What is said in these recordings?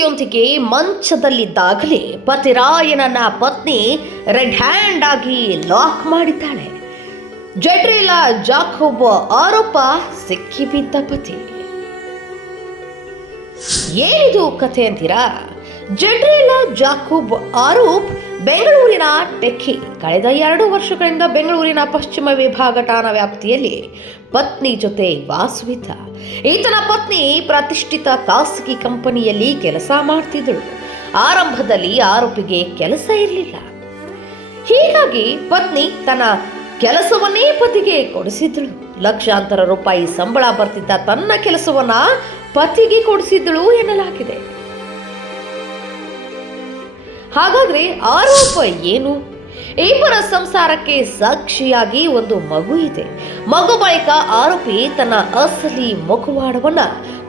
ಪ್ರೇಯಸಿಯೊಂದಿಗೆ ಮಂಚದಲ್ಲಿದ್ದಾಗಲೇ ಪತಿರಾಯನನ್ನ ಪತ್ನಿ red hand ಆಗಿ lock ಮಾಡಿದ್ದಾಳೆ. ಜಡ್ರಿಲಾ ಜಾಕೋಬ್ ಆರೋಪ ಸಿಕ್ಕಿಬಿದ್ದ ಪತಿ. ಏನಿದು ಕಥೆ ಅಂತೀರಾ? ಜಡ್ರಿಲಾ ಜಾಕೋಬ್ ಆರೋಪ್ ಬೆಂಗಳೂರಿನ ಟೆಕ್ಕಿ. ಕಳೆದ 2 ವರ್ಷಗಳಿಂದ ಬೆಂಗಳೂರಿನ ಪಶ್ಚಿಮ ವಿಭಾಗ ಠಾಣಾ ವ್ಯಾಪ್ತಿಯಲ್ಲಿ ಪತ್ನಿ ಜೊತೆ ವಾಸವಿದ್ದ. ಈತನ ಪತ್ನಿ ಪ್ರತಿಷ್ಠಿತ ಖಾಸಗಿ ಕಂಪನಿಯಲ್ಲಿ ಕೆಲಸ ಮಾಡ್ತಿದ್ದಳು. ಆರಂಭದಲ್ಲಿ ಆರೋಪಿಗೆ ಕೆಲಸ ಇರಲಿಲ್ಲ. ಹೀಗಾಗಿ ಪತ್ನಿ ತನ್ನ ಕೆಲಸವನ್ನೇ ಪತಿಗೆ ಕೊಡಿಸಿದ್ದಳು. ಲಕ್ಷಾಂತರ ರೂಪಾಯಿ ಸಂಬಳ ಬರ್ತಿದ್ದ ತನ್ನ ಕೆಲಸವನ್ನ ಪತಿಗೆ ಕೊಡಿಸಿದ್ದಳು ಎನ್ನಲಾಗಿದೆ. ಹಾಗಾದ್ರೆ ಆರೋಪ ಏನು? ಇಬ್ಬರ ಸಂಸಾರಕ್ಕೆ ಸಾಕ್ಷಿಯಾಗಿ ಒಂದು ಮಗು ಇದೆ. ಮಗು ಬಳಿಕ ಆರೋಪಿ ತನ್ನ ಅಸಲಿ ಮುಖವಾಡವನ್ನ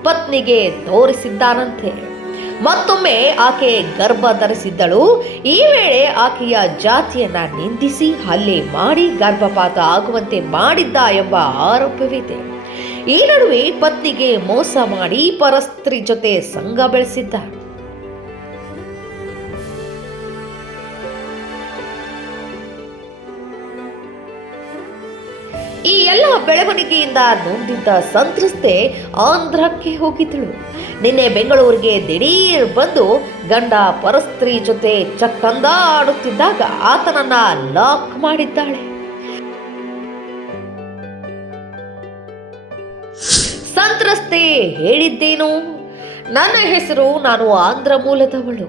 ಪತ್ನಿಗೆ ತೋರಿಸಿದ್ದಾನಂತೆ. ಮತ್ತೊಮ್ಮೆ ಆಕೆ ಗರ್ಭ ಧರಿಸಿದ್ದಳು. ಈ ವೇಳೆ ಆಕೆಯ ಜಾತಿಯನ್ನ ನಿಂದಿಸಿ ಹಲ್ಲೆ ಮಾಡಿ ಗರ್ಭಪಾತ ಆಗುವಂತೆ ಮಾಡಿದ್ದ ಎಂಬ ಆರೋಪವಿದೆ. ಈ ನಡುವೆ ಪತ್ನಿಗೆ ಮೋಸ ಮಾಡಿ ಪರಸ್ತ್ರೀ ಜೊತೆ ಸಂಗ ಬೆಳೆಸಿದ್ದ. ಈ ಎಲ್ಲ ಬೆಳವಣಿಗೆಯಿಂದ ನೊಂದಿದ್ದ ಸಂತ್ರಸ್ತೆ ಆಂಧ್ರಕ್ಕೆ ಹೋಗಿದ್ದಳು. ನಿನ್ನೆ ಬೆಂಗಳೂರಿಗೆ ದಿಢೀರ್ ಬಂದು ಗಂಡ ಪರಸ್ತ್ರೀ ಜೊತೆ ಚಕ್ಕಂದ ಆಡುತ್ತಿದ್ದಾಗ ಆತನನ್ನ ಲಾಕ್ ಮಾಡಿದ್ದಾಳೆ. ಸಂತ್ರಸ್ತೆ ಹೇಳಿದ್ದೇನು? ನನ್ನ ಹೆಸರು, ನಾನು ಆಂಧ್ರ ಮೂಲದವಳು.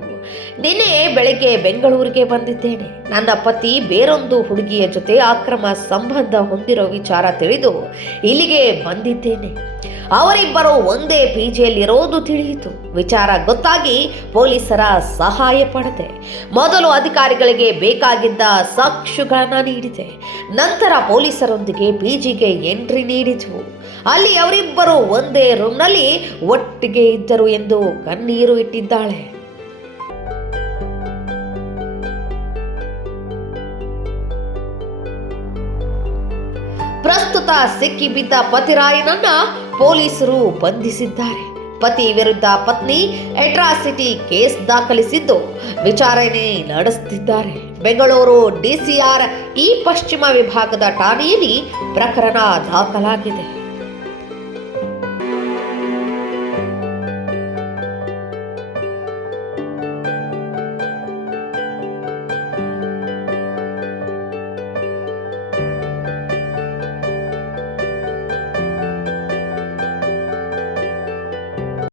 ನಿನ್ನೆ ಬೆಳಗ್ಗೆ ಬೆಂಗಳೂರಿಗೆ ಬಂದಿದ್ದೇನೆ. ನನ್ನ ಪತಿ ಬೇರೊಂದು ಹುಡುಗಿಯ ಜೊತೆ ಅಕ್ರಮ ಸಂಬಂಧ ಹೊಂದಿರೋ ವಿಚಾರ ತಿಳಿದು ಇಲ್ಲಿಗೆ ಬಂದಿದ್ದೇನೆ. ಅವರಿಬ್ಬರು ಒಂದೇ ಪಿಜಿಯಲ್ಲಿರೋದು ತಿಳಿಯಿತು. ವಿಚಾರ ಗೊತ್ತಾಗಿ ಪೊಲೀಸರ ಸಹಾಯ ಪಡೆದೆ. ಮೊದಲು ಅಧಿಕಾರಿಗಳಿಗೆ ಬೇಕಾಗಿದ್ದ ಸಾಕ್ಷ್ಯಗಳನ್ನ ನೀಡಿದೆ. ನಂತರ ಪೊಲೀಸರೊಂದಿಗೆ ಪಿಜಿಗೆ ಎಂಟ್ರಿ ನೀಡಿದ್ವು. ಅಲ್ಲಿ ಅವರಿಬ್ಬರು ಒಂದೇ ರೂಮ್ನಲ್ಲಿ ಒಟ್ಟಿಗೆ ಇದ್ದರು ಎಂದು ಕಣ್ಣೀರು ಇಟ್ಟಿದ್ದಾಳೆ. ಪ್ರಸ್ತುತ ಸಿಕ್ಕಿಬಿದ್ದ ಪತಿರಾಯನನ್ನ ಪೊಲೀಸರು ಬಂಧಿಸಿದ್ದಾರೆ. ಪತಿ ವಿರುದ್ಧ ಪತ್ನಿ ಅಟ್ರಾಸಿಟಿ ಕೇಸ್ ದಾಖಲಿಸಿದ್ದು ವಿಚಾರಣೆ ನಡೆಸುತ್ತಿದ್ದಾರೆ. ಬೆಂಗಳೂರು ಡಿಸಿಆರ್ ಈ ಪಶ್ಚಿಮ ವಿಭಾಗದ ಠಾಣೆಯಲ್ಲಿ ಪ್ರಕರಣ ದಾಖಲಾಗಿದೆ.